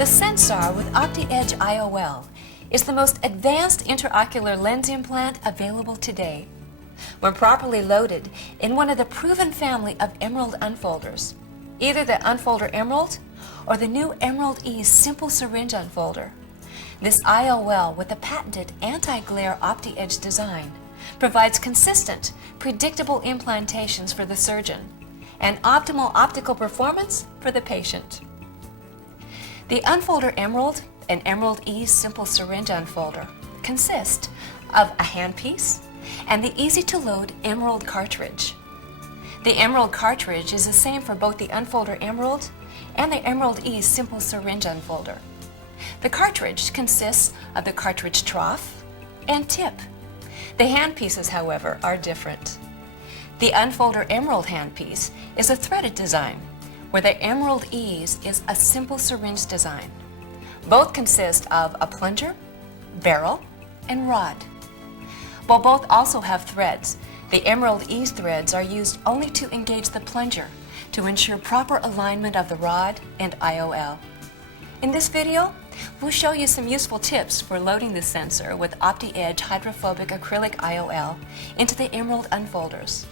The Sensor with OptiEdge IOL is the most advanced intraocular lens implant available today. When properly loaded in one of the proven family of Emerald unfolders, either the Unfolder Emerald or the new Emerald E Simple Syringe Unfolder, this IOL with the patented anti-glare OptiEdge design provides consistent, predictable implantations for the surgeon and optimal optical performance for the patient. The Unfolder Emerald and Emerald E Simple Syringe Unfolder consist of a handpiece and the easy-to-load Emerald cartridge. The Emerald cartridge is the same for both the Unfolder Emerald and the Emerald E Simple Syringe Unfolder. The cartridge consists of the cartridge trough and tip. The handpieces, however, are different. The Unfolder Emerald handpiece is a threaded design, where the Emerald E's is a simple syringe design. Both consist of a plunger, barrel, and rod. While both also have threads, the Emerald E's threads are used only to engage the plunger to ensure proper alignment of the rod and IOL. In this video, we'll show you some useful tips for loading the sensor with OptiEdge hydrophobic acrylic IOL into the Emerald unfolders.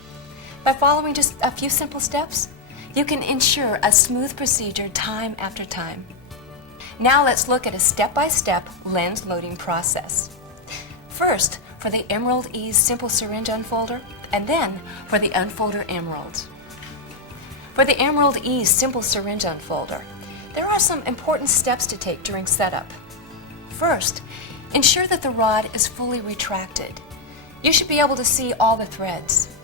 By following just a few simple steps, you can ensure a smooth procedure time after time. Now let's look at a step-by-step lens loading process. First, for the Emerald E's Simple Syringe Unfolder, and then for the Unfolder Emerald. For the Emerald E's Simple Syringe Unfolder, there are some important steps to take during setup. First, ensure that the rod is fully retracted. You should be able to see all the threads.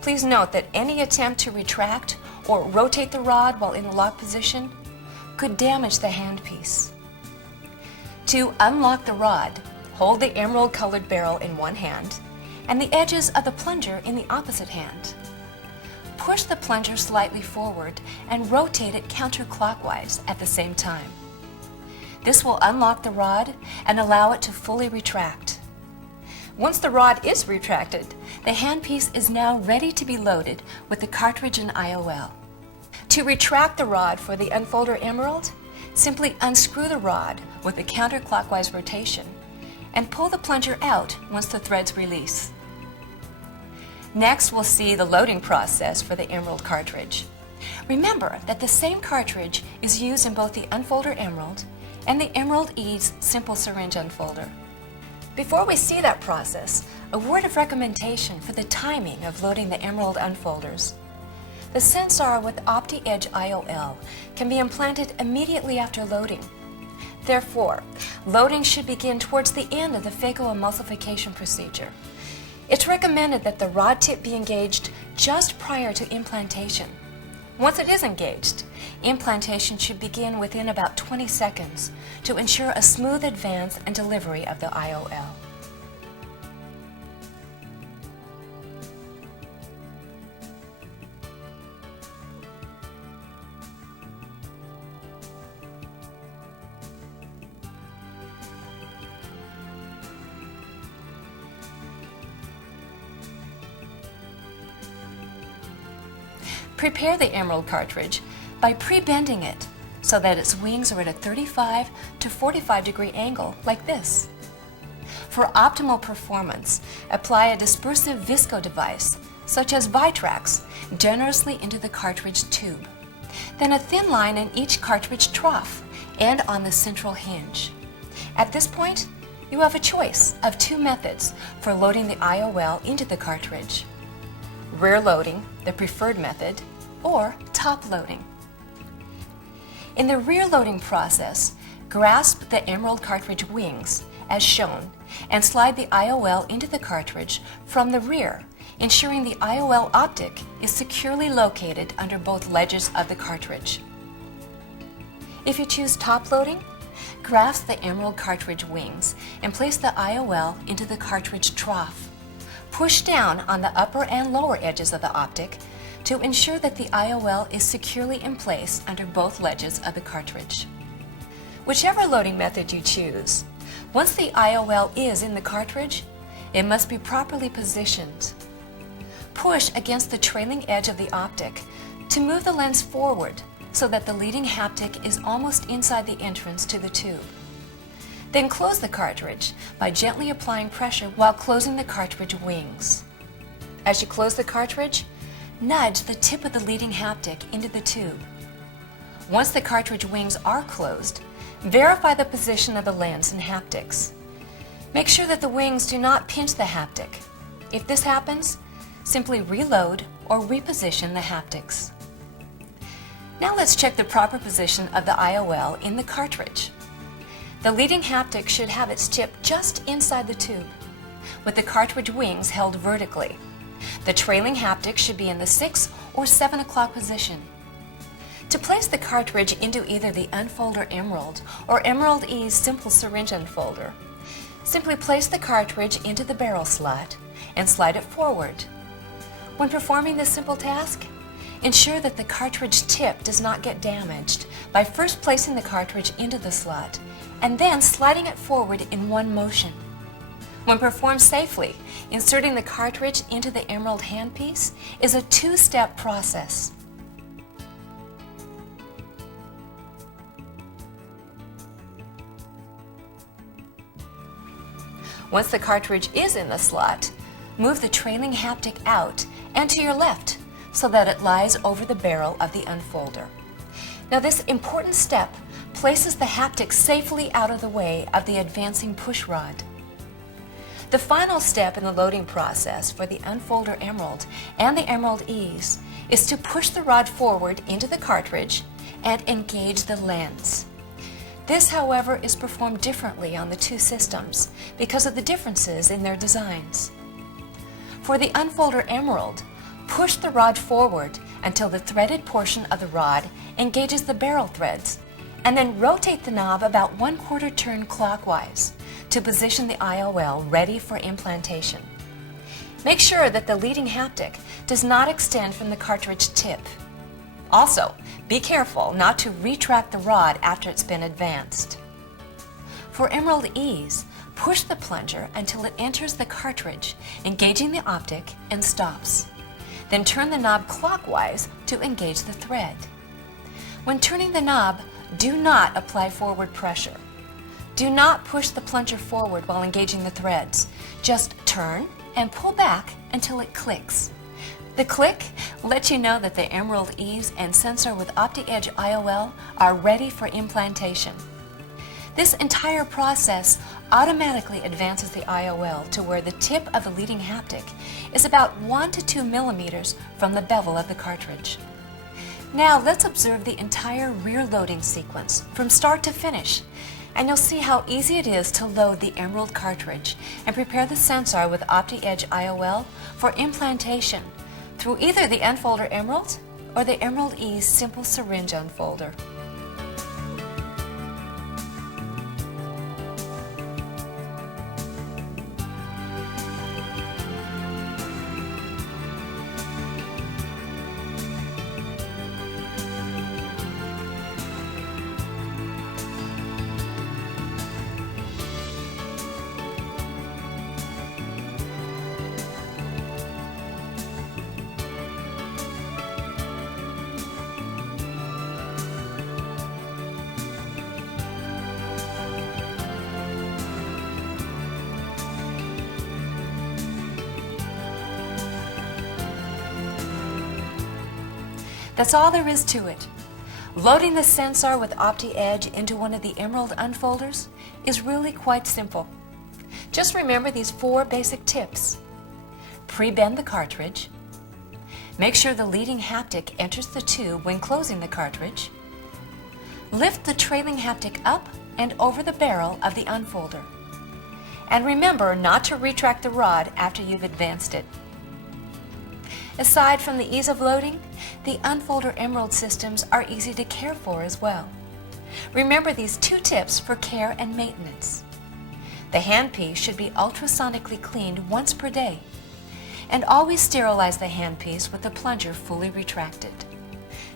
Please note that any attempt to retract or rotate the rod while in a locked position could damage the handpiece. To unlock the rod, hold the emerald colored barrel in one hand and the edges of the plunger in the opposite hand. Push the plunger slightly forward and rotate it counterclockwise at the same time. This will unlock the rod and allow it to fully retract. Once the rod is retracted, the handpiece is now ready to be loaded with the cartridge and IOL. To retract the rod for the Unfolder Emerald, simply unscrew the rod with a counterclockwise rotation and pull the plunger out once the threads release. Next, we'll see the loading process for the Emerald cartridge. Remember that the same cartridge is used in both the Unfolder Emerald and the Emerald E's Simple Syringe Unfolder. Before we see that process, a word of recommendation for the timing of loading the Emerald unfolders. The sensor with OptiEdge IOL can be implanted immediately after loading. Therefore, loading should begin towards the end of the phacoemulsification procedure. It's recommended that the rod tip be engaged just prior to implantation. Once it is engaged, implantation should begin within about 20 seconds to ensure a smooth advance and delivery of the IOL. Prepare the Emerald cartridge by pre-bending it so that its wings are at a 35 to 45 degree angle like this. For optimal performance, apply a dispersive visco device such as Vitrax generously into the cartridge tube. Then a thin line in each cartridge trough and on the central hinge. At this point, you have a choice of two methods for loading the IOL into the cartridge. Rear loading, the preferred method, or top loading. In the rear loading process, grasp the Emerald cartridge wings, as shown, and slide the IOL into the cartridge from the rear, ensuring the IOL optic is securely located under both ledges of the cartridge. If you choose top loading, grasp the Emerald cartridge wings and place the IOL into the cartridge trough. Push down on the upper and lower edges of the optic to ensure that the IOL is securely in place under both ledges of the cartridge. Whichever loading method you choose, once the IOL is in the cartridge, it must be properly positioned. Push against the trailing edge of the optic to move the lens forward so that the leading haptic is almost inside the entrance to the tube. Then close the cartridge by gently applying pressure while closing the cartridge wings. As you close the cartridge, nudge the tip of the leading haptic into the tube. Once the cartridge wings are closed, verify the position of the lens and haptics. Make sure that the wings do not pinch the haptic. If this happens, simply reload or reposition the haptics. Now let's check the proper position of the IOL in the cartridge. The leading haptic should have its tip just inside the tube, with the cartridge wings held vertically. The trailing haptic should be in the 6 or 7 o'clock position. To place the cartridge into either the Unfolder Emerald or Emerald E's simple syringe unfolder, simply place the cartridge into the barrel slot and slide it forward. When performing this simple task, ensure that the cartridge tip does not get damaged by first placing the cartridge into the slot and then sliding it forward in one motion. When performed safely, inserting the cartridge into the Emerald handpiece is a two-step process. Once the cartridge is in the slot, move the trailing haptic out and to your left so that it lies over the barrel of the unfolder. Now this important step places the haptic safely out of the way of the advancing push rod. The final step in the loading process for the Unfolder Emerald and the Emerald E's is to push the rod forward into the cartridge and engage the lens. This, however, is performed differently on the two systems because of the differences in their designs. For the Unfolder Emerald, push the rod forward until the threaded portion of the rod engages the barrel threads, and then rotate the knob about 1/4 turn clockwise to position the IOL ready for implantation. Make sure that the leading haptic does not extend from the cartridge tip. Also, be careful not to retract the rod after it's been advanced. For Emerald E's, push the plunger until it enters the cartridge, engaging the optic, and stops. Then turn the knob clockwise to engage the thread. When turning the knob, do not apply forward pressure. Do not push the plunger forward while engaging the threads. Just turn and pull back until it clicks. The click lets you know that the Emerald E's and Sensor with OptiEdge IOL are ready for implantation. This entire process automatically advances the IOL to where the tip of the leading haptic is about 1 to 2 millimeters from the bevel of the cartridge. Now let's observe the entire rear loading sequence from start to finish, and you'll see how easy it is to load the Emerald cartridge and prepare the Sensor with OptiEdge IOL for implantation through either the Unfolder Emerald or the Emerald E's simple syringe unfolder. That's all there is to it. Loading the Sensor with OptiEdge into one of the Emerald unfolders is really quite simple. Just remember these 4 basic tips. Pre-bend the cartridge. Make sure the leading haptic enters the tube when closing the cartridge. Lift the trailing haptic up and over the barrel of the unfolder. And remember not to retract the rod after you've advanced it. Aside from the ease of loading, the Unfolder Emerald systems are easy to care for as well. Remember these 2 tips for care and maintenance. The handpiece should be ultrasonically cleaned once per day, and always sterilize the handpiece with the plunger fully retracted.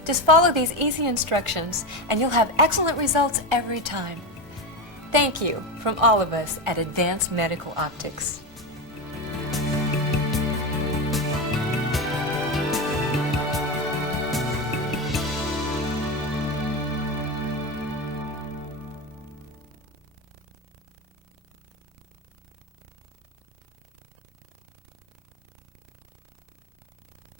Just follow these easy instructions and you'll have excellent results every time. Thank you from all of us at Advanced Medical Optics.